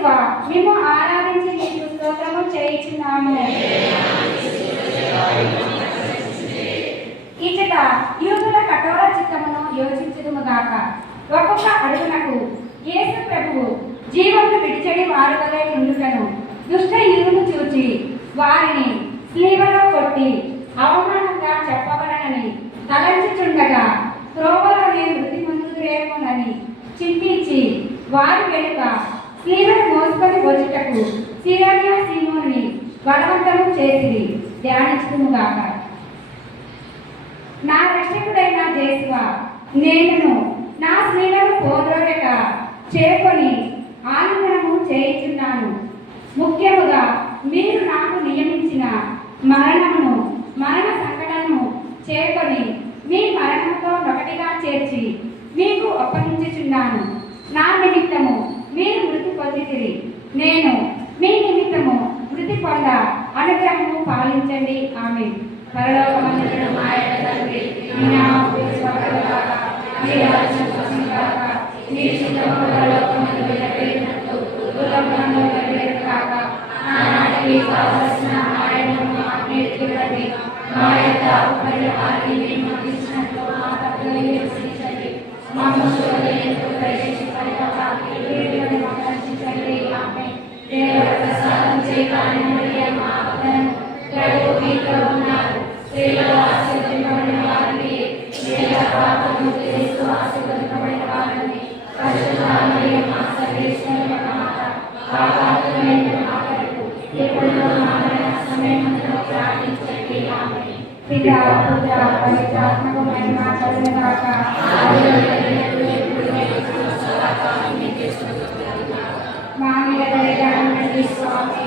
మేము ఆరాధించి నీకు స్తోత్రము చేయించున్నాము. ఇచ్చట యూదుల కఠోర చిత్తమును యోచించుదుము గాక ఒక్కొక్క అడుగునకు యేసు ప్రభువు జీవమును విడిచడి వారి వలె ఉండుటను దుష్ట యూదును చూచి వారిని స్లీవలో కొట్టి అవమానంగా చెప్పవలనని తలంచుచుండగా త్రోవలోనే మృతి పొందుతురేమోనని చింతించి వారి వెనుక స్లీవను మోసుకొని వచ్చుటకు సిరియా సీమోని బలవంతము చేసి ధ్యానించుదుముగాక నా రక్షకుడైన జేసువ నేను నా స్త్రీలను పోదోడక చేరుకొని ఆనందనము చేయుచున్నాను. ముఖ్యముగా మీరు నాకు నియమించిన మరణమును మరణ సంఘటనను చేరుకొని మీ మరణంతో ఒకటిగా చేర్చి మీకు అప్పగించుచున్నాను నా నిమిత్తము మీరు మృతి పొందితిరి నేను మీ నిమిత్తము వృద్ధి పొంద అనుగ్రహము పాలించండి ఆమె పరలోకమందున మా యొక్క తండ్రి మీ నామము పూజింపబడుగాక. మీ రాజ్యం చిత్తము పరలోకమందు భూలోకమందు నెరవేరుగాక. కావలసిన మాకు మా యొక్క మేము మన్నించినట్లు మా తప్పులను పితా పుత్ర పవిత్రాత్మకు మహిమ మా మీద దయగా స్వామి